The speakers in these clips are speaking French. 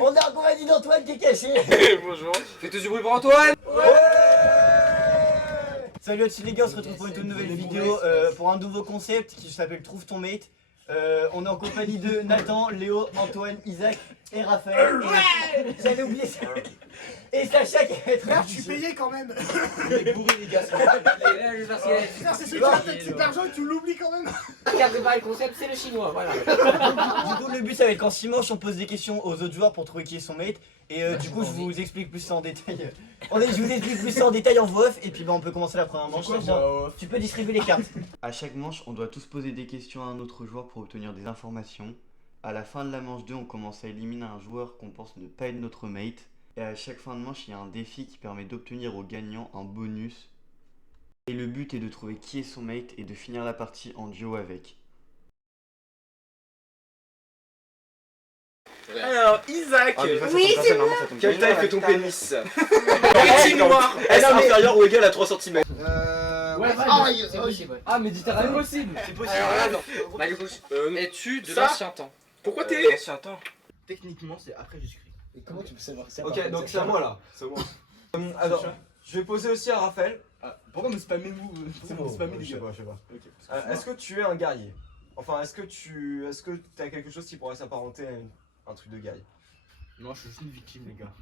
On a un compagnie d'Antoine qui est caché. Bonjour. Fais tous du bruit pour Antoine. Salut à tous les gars, on se retrouve pour une toute nouvelle vidéo pour un nouveau concept qui s'appelle Trouve ton mate. On est en compagnie de Nathan, Léo, Antoine, Isaac et Raphaël. J'avais oublié ça. Et Sacha qui va être là. Je suis payé quand même. Il est bourré les gars. Putain, c'est celui qui a fait de l'argent et tu l'oublies quand même. Qui a préparé le concept, c'est le chinois, voilà. Du coup, le but ça va être qu'en 6 manches, on pose des questions aux autres joueurs pour trouver qui est son mate. Et du coup, je vous explique plus ça en détail. Je vous explique plus ça en détail en voix off. Et puis on peut commencer la première manche. Tu peux distribuer les cartes. À chaque manche, on doit tous poser des questions à un autre joueur pour obtenir des informations. À la fin de la manche 2, on commence à éliminer un joueur qu'on pense ne pas être notre mate. Et à chaque fin de manche, il y a un défi qui permet d'obtenir au gagnant un bonus. Et le but est de trouver qui est son mate et de finir la partie en duo avec. Alors, Isaac. Oui, c'est moi. Quelle taille fait ton pénis? Est-il noir? Est-ce inférieur ou égal à 3 cm? Ouais, c'est possible. Ouais. Ah, Méditerranée possible. C'est possible. Bah, du coup, Es-tu de Ça l'ancien temps? Pourquoi t'es? L'ancien temps. Techniquement, c'est après Jésus-Christ. Et comment tu peux savoir ça? Ok, donc c'est à moi là. C'est à moi. Alors, je vais poser aussi à Raphaël. Pourquoi me spammez-vous? Pourquoi me spammez les gars? Je sais pas. Est-ce que tu es un guerrier? Enfin, est-ce que tu as quelque chose qui pourrait s'apparenter à un truc de guerrier? Non, je suis juste une victime, les gars.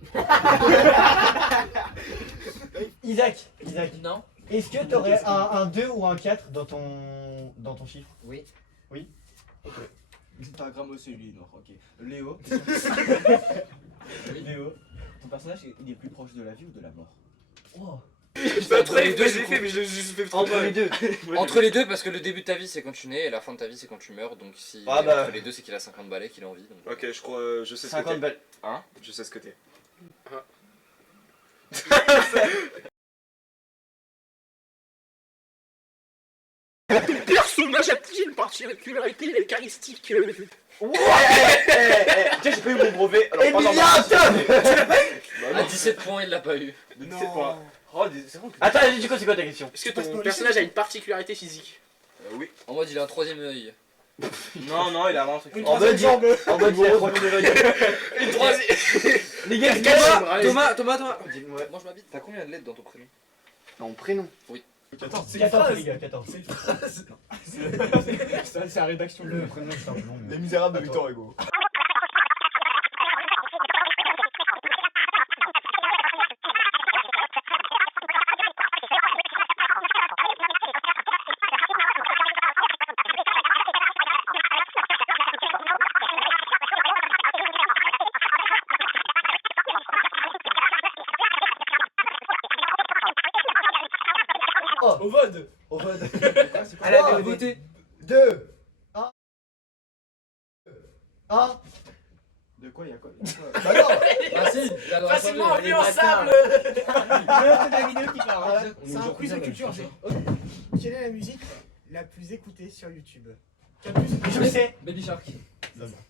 Isaac, Non. est-ce que t'aurais un 2 ou un 4 dans ton chiffre? Oui. C'est pas grave aussi, lui, non, ok. Léo. Léo. Ton personnage, il est plus proche de la vie ou de la mort? Oh. Pas trop les deux, j'ai fait, mais je l'ai juste fait trop Entre les deux. Entre les deux, parce que le début de ta vie c'est quand tu nais et la fin de ta vie c'est quand tu meurs. Donc si Ah bah. entre les deux, c'est qu'il a 50 balais, qu'il a envie. Donc... Ok, je crois, je sais ce que 50 t'es. balles. Hein? Je sais ce que t'es. Ton personnage a-t-il une particularité charismatique? Tiens, j'ai pas eu mon brevet. Emilia À 17 points, il l'a pas eu. Non. C'est bon. Attends, du coup, c'est quoi ta question? Est-ce que ton personnage a une particularité physique? Oui. En mode, il a un troisième œil. Non, non, il a vraiment un truc. En mode, il y a trop de Une troisième. Les gars, Thomas. dis-moi. Moi je m'habite. T'as combien de lettres dans ton prénom? Mon prénom. 14, 14 les gars, 14. C'est la rédaction de. Le prénom c'est un peu long. Les Misérables de Victor Hugo. Au VOD. Allez, allez, votez. 2 1 1. De quoi, il y a quoi? Bah non. Ah si. Facilement revenu en sable. C'est la vidéo qui parle. C'est un quiz de culture G. Quelle est la musique la plus écoutée sur YouTube? Je sais. Baby Shark.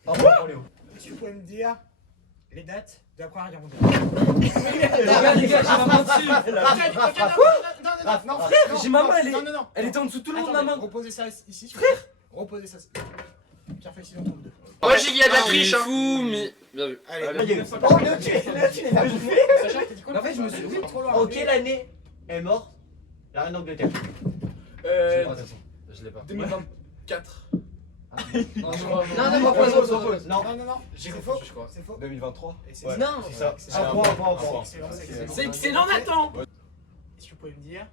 Au revoir pour Léo. Est-ce que vous pouvez me dire les dates de la Première Guerre mondiale? Les gars, j'ai ma main dessus. Non, J'ai ma main, elle est- Non. Elle était en dessous de tout le monde, ma Attendez, main. reposez ça ici. Frère. Reposez ça. Pierre Félix, on tombe deux. Moi j'ai dit il y a de la Ah, triche. fou, mais. Bien vu. Allez, Oh, Léo, tu les as bouffés. Sacha, t'as dit quoi? En fait, je me suis dit. trop loin. En quelle année est morte la reine d'Angleterre? Je l'ai pas. 2024. Non, Non. J'ai C'est compris, faux. je crois. C'est faux. 2023. Et c'est Ouais. Non. C'est ça. C'est Un point. excellent. C'est excellent, Nathan. Est-ce que vous pouvez me dire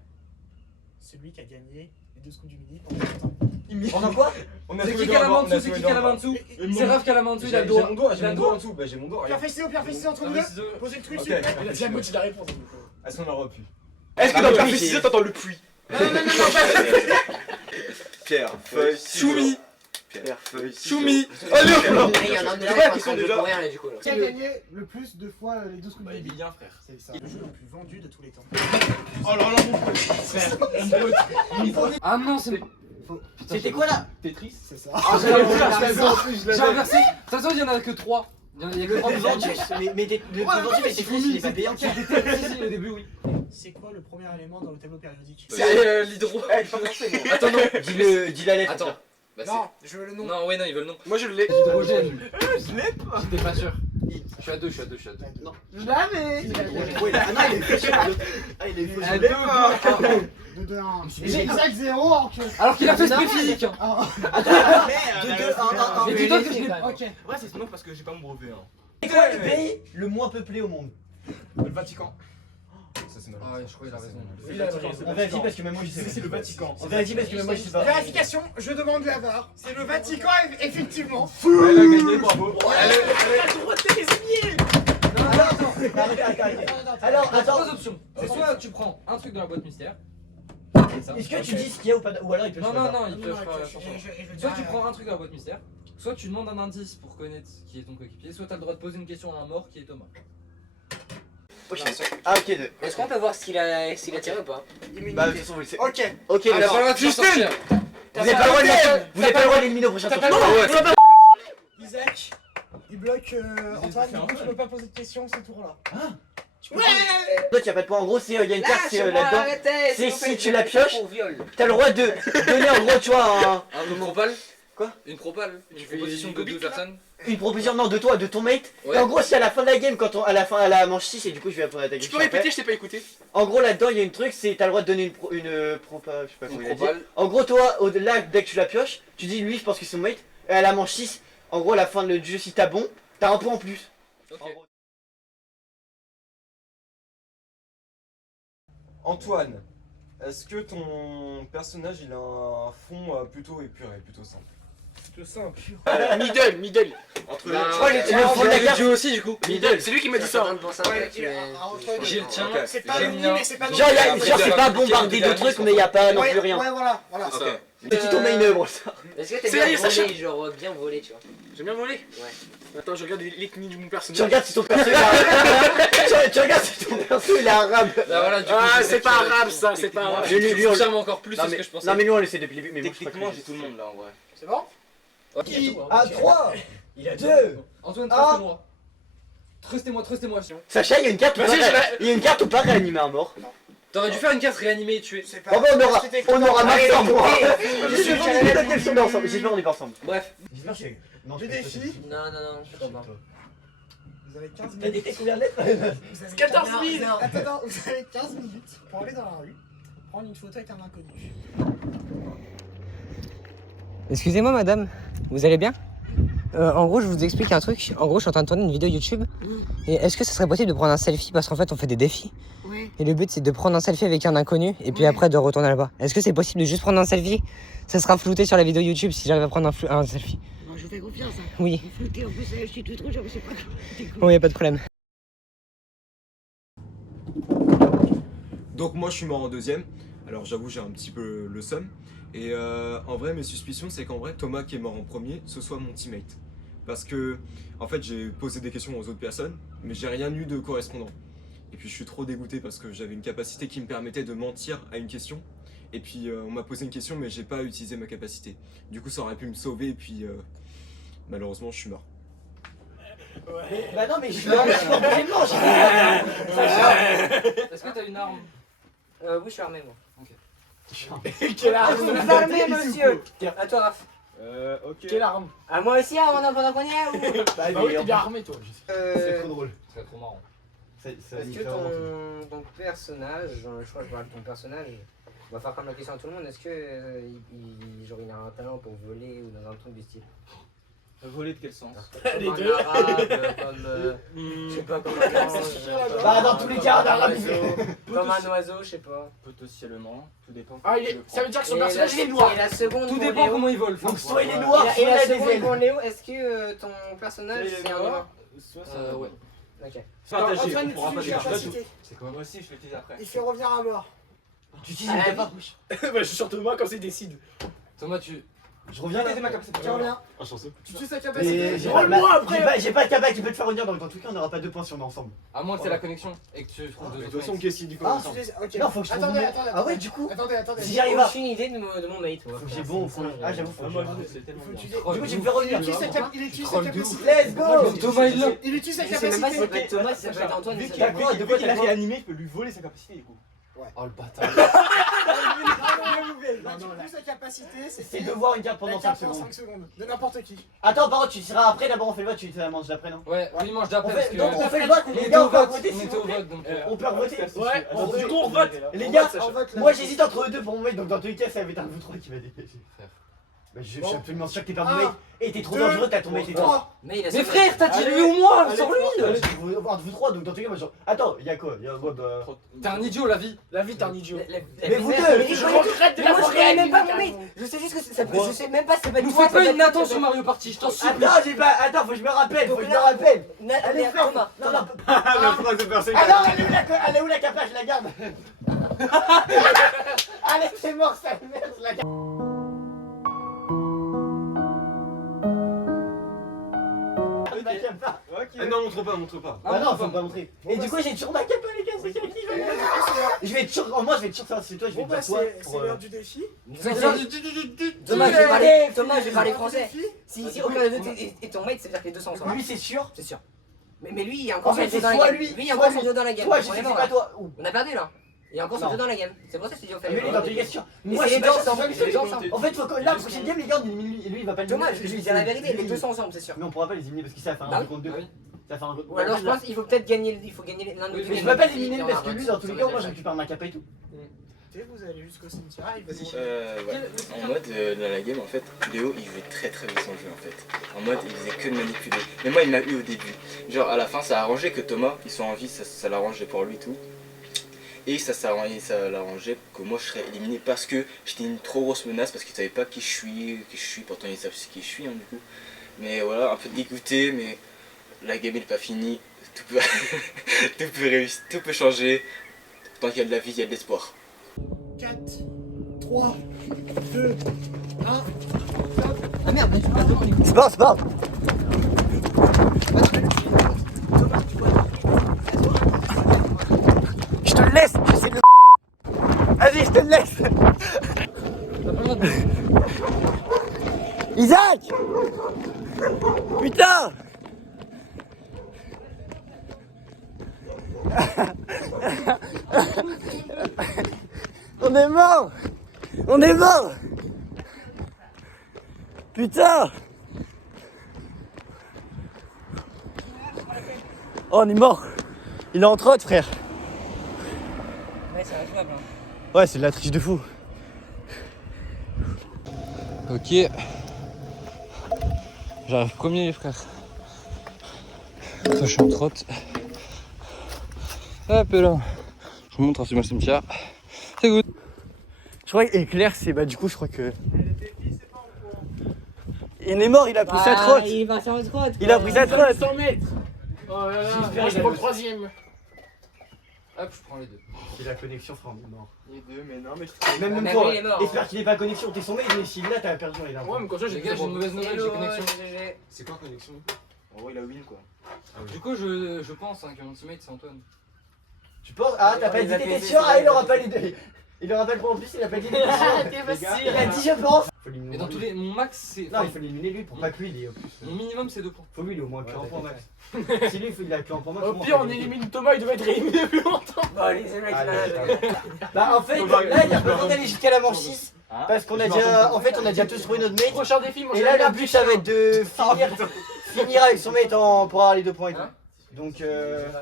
celui qui a gagné les 2 secondes du midi pendant longtemps? Pendant quoi? On a C'est tous qui les qui a la deux main en on a dessous? tous C'est les qui deux qui a la un main en point. dessous? C'est Raph qui a la main en dessous, il a le J'ai doigt. mon doigt, Il j'ai a mon le doigt en doigt. dessous. Bah j'ai mon doigt. Pierre regarde. Félix, entre nous deux. Posez le truc, Ok. s'il vous plaît. Il a déjà moitié de la réponse. Est-ce qu'on aurait pu? Est-ce que dans Pierre Félix t'entends le puits? Non. Pierre, feuille, Choumi. Pierre, feuille, Choumi. Allez Il y en a un de C'est là quoi qui la est en question train de déjà? courir là, du coup. Qui a gagné le plus de fois les 2 secondes du midi? Emilien, frère. C'est ça. Le jeu le plus vendu de tous les temps. Oh là là, mon frère. Ah non, c'est. C'était quoi là? Tetris. C'est ça. Ah, j'ai inversé. De toute façon, il y en a que 3. Il y a que 3 Vendu. Mais c'est fou, il est pas payé en cash. Au début, oui. C'est quoi le premier élément dans le tableau périodique? C'est l'hydro. Attends, non. Dis la lettre. Attends. Bah, Non, je veux le nom. non, ouais, non, ils veulent non. Moi je l'ai. Hydrogène. J'étais pas sûr. Je suis à 2, je suis à 2, je suis à 2. Non. Je l'avais. Ah non, il est fauché. Ah, il est fauché. À 2, 2, 1. Mais J'ai Isaac 0. alors qu'il a fait Normal. spé physique. Ah, 2, 2, 1, 1, 1. Mais dis-toi que je l'ai. Ok. Ouais, c'est sinon parce que j'ai pas mon brevet. Hein. C'est quoi le pays le moins peuplé au monde? Le Vatican. Ça, c'est Ah ouais, je crois qu'il a raison. Il a raison. On vérifie parce que même moi je sais pas. C'est le Vatican. On vérifie parce que même moi je sais pas. Vérification, je demande la barre. C'est le Vatican, effectivement. Elle a gagné, bravo. Alors, T'as attends. 3 options. C'est soit tu prends un truc dans la boîte mystère. Est-ce que tu dis ce qu'il y a ou pas? Ou alors il peut Non, choisir. non, non, il pioche pas la chanson. Je Soit tu prends un truc dans la boîte mystère, soit tu demandes un indice pour connaître qui est ton coéquipier, soit t'as le droit de poser une question à un mort qui est Thomas. Ah, ok, 2. Est-ce qu'on peut voir ce qu'il a tiré ou pas? Bah, de toute façon, vous le savez. Ok. Ok, Alors, d'accord. Justine. Vous n'avez pas le droit de mettre- vous n'avez pas le droit d'éliminer au prochain tour. Isaac, il bloque Antoine. Du coup, tu peux pas poser de questions ce tour-là. Toi, tu as pas de point. En gros, c'est il y a une carte c'est là-dedans. C'est si tu la pioches, t'as le droit de donner en gros, tu vois, Une propale. Quoi? Une propale. Une fais proposition une de 2 gobite, là personnes. une proposition non de toi, de ton mate. Ouais. Et en gros, c'est à la fin de la game, quand on, à la manche 6, et du coup, je vais répondre à ta Tu question. peux répéter, après. je t'ai pas écouté. En gros, là-dedans, il y a une truc, c'est t'as le droit de donner une propa, je sais pas comment Une il a dit. propale. En gros, toi, au-delà, dès que tu la pioches, tu dis lui, je pense que c'est son mate. Et à la manche 6, en gros, à la fin du jeu, si t'as bon, t'as un point en plus. Ok. En gros. Antoine, est-ce que ton personnage il a un fond plutôt épuré, plutôt simple? Plutôt simple. Middle. Entre Bah, Je crois que ouais. le fond de la carte. jeu aussi du coup. Middle, c'est lui qui m'a dit ça. hein. J'ai le tien. C'est pas J'ai le le mien, mien. mais c'est pas non Genre, plus. genre c'est pas bombardé de trucs, mais il y a pas non plus rien. Ouais, voilà. C'est ça. Petit ton main œuvre, ça. Est-ce que C'est t'as bien Sacha. volé, genre bien volé, tu vois? J'aime bien voler. Ouais. Attends, je regarde l'ethnie de mon Tu personnage. regardes si ton perso il est arabe. Tu regardes si ton perso il est arabe. Bah voilà, du coup, Ah, je sais c'est que pas tu- arabe ça, c'est pas arabe. Lui, Je lui, on le- confirme encore plus Non à ce mais, que je pensais. non mais lui on le sait depuis le début, mais moi je Techniquement, crois j'ai que- tout le monde là en vrai. C'est bon? Ok. Qui a 3. Il a 2. Antoine, Ah. trustez-moi. Trustez-moi. Sacha, il y a une carte où Vas-y, pas- je la- il y a une carte où pas réanimer un mort. T'aurais dû faire une carte réanimée et tuer. C'est Bon bah on aura max en point. Je suis J'espère qu'on est ensemble. J'espère qu'on est pas ensemble. Bref. J'espère que non, Le défi, Non, je crois pas. vous avez 15 T'as minutes. dit combien de lettres? Vous avez 14 15 000. minutes. Attends, vous avez 15 minutes pour aller dans la rue, prendre une photo avec un inconnu. Excusez-moi madame, vous allez bien? En gros je vous explique un truc, en gros je suis en train de tourner une vidéo YouTube et est-ce que ça serait possible de prendre un selfie parce qu'en fait on fait des défis et le but c'est de prendre un selfie avec un inconnu et puis après de retourner là-bas. Est-ce que c'est possible de juste prendre un selfie? Ça sera flouté sur la vidéo YouTube si j'arrive à prendre un selfie. Bon, je vous fais confiance. Hein. Oui, Flouté, en plus, je suis tout rouge, je sais pas. C'est cool. bon y a pas de problème. Donc moi je suis mort en deuxième, alors j'avoue j'ai un petit peu le seum. Et en vrai mes suspicions c'est qu'en vrai Thomas qui est mort en premier ce soit mon teammate. Parce que en fait j'ai posé des questions aux autres personnes mais j'ai rien eu de correspondant. Et puis je suis trop dégoûté parce que j'avais une capacité qui me permettait de mentir à une question. Et puis on m'a posé une question mais j'ai pas utilisé ma capacité. Du coup ça aurait pu me sauver et puis malheureusement je suis mort. Bah non mais je suis pas obligé de manger. Est-ce que t'as une arme? Oui, je suis armé, moi. Quelle arme? Vous armez, monsieur? À toi, Raph. Ok. Quelle arme? À moi aussi, on a pendant qu'on y est ou? Bah oui, t'es bien armé toi. C'est trop drôle. C'est trop marrant. Est-ce que ton personnage, je crois que je parle de ton personnage, on va faire comme la question à tout le monde, est-ce que genre il a un talent pour voler ou dans un truc du style? Voler de quel sens? Les deux. Comme je sais pas, comme un ange, Bah dans tous les cas un arabe. comme un oiseau, je sais pas. Potentiellement, tout dépend. Ah, ça veut dire que son Et personnage il est la- noir. Et la seconde Tout pour dépend Léo. comment ils volent. Donc soit il est Et noir, la, soit et il la a des seconde pour ailes. Léo, est-ce que ton personnage c'est un humain? Ouais. Ok. Partagé, Antoine, on pourra pas utilise dégager. capacité. C'est quoi moi aussi je l'utilise après. Il fait revenir à mort. Tu utilises une capa. Bah, je suis sur Thomas quand il décide. Thomas, tu. Je reviens là. Tu reviens. Un chanceux. Tu utilises sa Mais capacité. j'ai Rends-le-moi pas- après. j'ai pas de capa qui peut te faire revenir, donc dans tout cas on n'aura pas 2 points si on est ensemble. À moins que c'est la connexion et que tu trouves De deux toute autres façon, mates. qu'est-ce qu'il dit Ah, Ok. non, faut que je trouve Attendez, mon- attendez. Ah ouais, du coup. Attendez. Si j'y arrive pas. Aucune idée de mon mate, moi. Faut que j'ai bon, faut. Ah j'avoue, faut que moi, j'ai- c'est tellement Il faut bien. utiliser- Oh, Du coup tu de me fais ouf. revenir. Il utilise sa Troll de capacité. Let's go. Donc Thomas il l'a. Il utilise sa Je sais même pas si ça peut capacité. être Thomas, si ça peut être Antoine. Vu si ça qu'il a peut être- quoi, de quoi vu qu'il a t'as quoi réanimé, je peux lui voler sa capacité du coup. Oh le bâtard. trouver. Là, tu pousses la capacité, C'est de voir une carte pendant 5 pendant secondes. 5 secondes. De n'importe qui. Attends, par contre, tu seras après, d'abord on fait le vote, tu te la manges d'après, non? Ouais, oui, mange On d'après parce fait, que. donc on fait le vote, On les était gars, au on peut vote, voter on s'il était vous au plaît. vote donc. On peut voter. Ouais, Attends, on retourne vote. Les gars, On vote là. moi j'hésite entre eux deux pour mon mec, donc dans tous les cas, ça va être un de vous trois qui va dégager. Frère. Bah, je Bon. suis absolument sûr que t'es pas mon Un, mec. Et t'es trop 2, dangereux, t'as ton mec et toi. 3. Mais il a Mais frère, t'as dit lui ou moi, Allez, sans allez, lui. un de vous trois, donc dans tous les cas, moi genre. Attends, y'a quoi? Y'a ouais, bah. T'es un idiot, la vie. La vie, t'es un idiot. Mais vous deux, Je regrette de Mais moi l'avoir je connais même pas réagi. mon mate. Je sais juste que ça peut. Je sais même pas si ça peut être Nous toi, fais ça pas peut une être attention toi. Mario Party, je t'en supplie. Attends, j'ai pas. Attends, faut que je me rappelle, faut que je me rappelle. Allez, frère, Thomas. non, non. La phrase de personne. Ah non, elle est où la capa? Je la garde. Allez, c'est mort, ça merde, je la garde. La capa. Ah non, montre pas. Ah non, faut pas montrer. Et du coup, j'ai toujours ma capa, les gars, c'est qui je vais être sûr, moi je vais être sûr que c'est toi, je vais Bon te bah dire toi. c'est l'heure du défi. Thomas, je vais parler français. Si aucun des deux est ton mate, ça veut dire que les deux sont ensemble. Lui, c'est sûr. C'est sûr. Mais lui, il y a encore En fait, son c'est dos dans la soit game. lui, Lui, il y a soit encore son lui. dos dans la game. Toi, je On sais est que mort c'est pas là. toi. Ouh. On a perdu là. Il y a encore son Non. dos dans la game. C'est pour ça que je te dis on fait Mais lui, dans tous les cas, sûr. Mais Moi, c'est je les suis deux pas sûr, ensemble. c'est Les deux ensemble. En fait, la prochaine game, les gars, on élimine lui. Et lui, il va pas Thomas, l'éliminer. je vais dire la vérité, les deux sont ensemble, c'est sûr. Mais on pourra pas les éliminer parce que ça fait Bah un oui. contre deux. Ah oui. Ça fait un contre Ou alors je pense qu'il faut peut-être gagner l'un de Oui, nous. Mais je peux pas l'éliminer parce que lui, dans tous les cas, moi, je récupère ma capa et tout. Vous allez jusqu'au cimetière. Vas-y. Ouais. En mode dans la game en fait, Léo il jouait très très bien son jeu en fait. En mode il faisait que de manipuler. Mais moi il m'a eu au début. Genre à la fin ça a arrangé que Thomas il soit en vie, ça l'arrangeait pour lui et tout. Et ça l'arrangeait que moi je serais éliminé parce que j'étais une trop grosse menace parce qu'ils savaient pas qui je suis, pourtant ils savent qui je suis hein, du coup. Mais voilà, un peu dégoûté, mais la game elle est pas finie. Tout peut, tout peut réussir, tout peut changer. Tant qu'il y a de la vie, il y a de l'espoir. 4, 3, 2, 1. Ah merde, mais tu passes devant les C'est pas, c'est pas. Je te le laisse, j'essaie de le. Vas-y, je te le laisse. Isaac! Putain! On est mort! On est mort! Putain! Oh, on est mort! Il est en trotte, frère! Ouais, c'est injouable. Ouais, c'est de la triche de fou! Ok. J'arrive premier les frères. Ça je suis en trotte. Hop là. Je vous montre, c'est mon cimetière. C'est good. Je crois que Claire, c'est bah du coup je crois que. Il est mort, il a pris sa trotte! Il va sur une trotte. Il a pris sa trotte! 100 mètres. Oh là là, moi je prends le troisième. Hop, je prends les deux. C'est la connexion, frère, on est mort. Les deux, mais non, mais. Même Mais toi, oui, il est mort, j'espère qu'il est pas connexion, t'es son mec, mais s'il est là, t'as perdu, il est là. Ouais, mais comme ça j'ai Les gars, j'ai une mauvaise nouvelle, j'ai connexion. C'est quoi connexion? En gros, il a win quoi. Du coup, je pense hein, que mon teammate c'est Antoine. Tu penses? Ah, t'as pas dit t'étais sûr? Ah, il aura pas les deux. Il aura pas le point en plus, il a pas dit t'étais sûr. Il a dit je pense. Faut Et l'éliminer. dans tous les. Mon max c'est. Non, il faut l'éliminer lui pour pas que lui il ait au plus. Mon minimum c'est 2 points. Faut lui, il est au moins que en point max. Si lui, il a que en point max. Au pire, on élimine Thomas, il devait être éliminé plus longtemps. Bon, allez, c'est le mec qui l'a. Bah, en fait, là, il y a pas besoin d'aller jusqu'à la manche 6. Parce qu'on a déjà. En fait, on a déjà tous trouvé notre mate. Prochain défi, moi Et là, le but, ça va être de finir avec son mate pour avoir les 2 points et tout. Donc, enfin,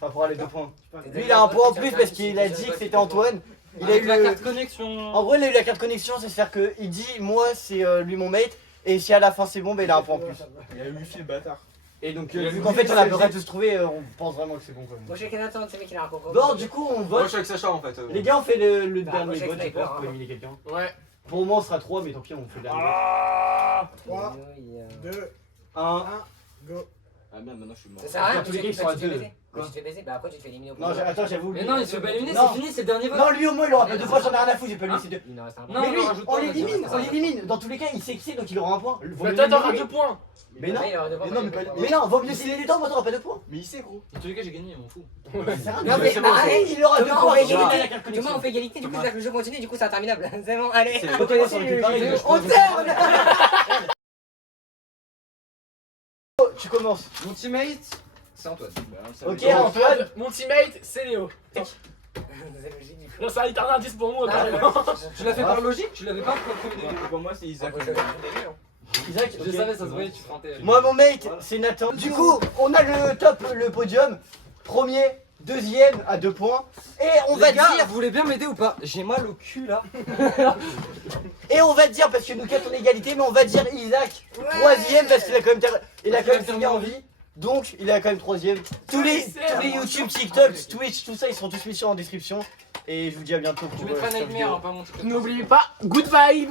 pour avoir les 2 points. Lui, il a un point en plus parce qu'il a dit que c'était Antoine. Il a eu la le. carte connexion. En vrai, il a eu la carte connexion, c'est faire que il dit moi c'est lui mon mate et si à la fin c'est bon, bah il a un point en plus. Il a eu le bâtard. Et donc vu qu'en fait on a à peu près tous trouvé, on pense vraiment que c'est bon quand même. Moi, je sais qu'un attend, c'est le mec qui l'a raconté. Bon, du coup on Moi, je vote. suis avec Sacha en fait. Les gars, on fait le Bah, dernier moi, je suis vote, je avec pense, Sniper, pour hein. éliminer quelqu'un. Ouais. Pour moi, on sera 3, mais tant pis, on fait le dernier vote. Ah 3, 2, 1. go. Ah merde, maintenant je suis mort. Ça sert à rien, Dans tous les cas, ils sont à deux. Quand tu te fais baiser, bah après tu te fais éliminer au Non, premier. attends, j'avoue. Mais lui- non, il se fait pas éliminer, Non. c'est fini, c'est le dernier vote. Non, lui au moins il aura pas 2 points, j'en ai rien à foutre, j'ai pas lui c'est 2. Il en reste un. Non, Mais lui, on rajoute on pas, l'élimine, vas-y, on l'élimine. Dans tous les cas, il sait que c'est donc il aura un point. Vaut Mais mieux toi, t'auras l'éliminer. 2 points. Mais non, il aura deux points, mais non, mais parce que- pas- mais non, vaut mieux s'il est temps, moi t'auras pas 2 points. Mais il sait, gros. Dans tous les cas, j'ai gagné, on m'en fout. C'est rien, Non, mais c'est bon, arrête, il aura 2 Thomas, on points, fait il aura égalité. la carte Thomas, connexion. on fait égalité, du coup, c'est-à-dire que le jeu continue, du coup, c'est interminable. C'est bon, allez. C'est le côté, ça aurait été pareil, je On pense. termine. Tu commences. Mon teammate, c'est Antoine. Ok, Donc, Antoine. Mon teammate, c'est Léo. C'est logique du coup. Là, c'est un littéraire d'indice pour moi, Ah, carrément. Tu l'as fait par logique, tu l'avais pas pour le premier degré. Pour moi, c'est Isaac. Après, j'avais tout début, hein. Isaac, Je ok. savais, ça se voyait, tu feintais. Moi, mon mate, c'est Nathan. Du coup, on a le top, le podium. Premier, deuxième à 2 points. Et on va Les gars, dire. vous voulez bien m'aider ou pas? J'ai mal au cul là. Et on va dire, parce que nous 4 on est égalité, mais on va dire Isaac troisième parce qu'il a quand même, il a quand même fini en vie. Donc il a quand même troisième. Tous les YouTube, TikTok, Twitch, tout ça, ils seront tous mis en description. Et je vous dis à bientôt Tu pour mettras cette Nightmare, vidéo. hein, pas mon TikTok. N'oubliez pas, good vibe.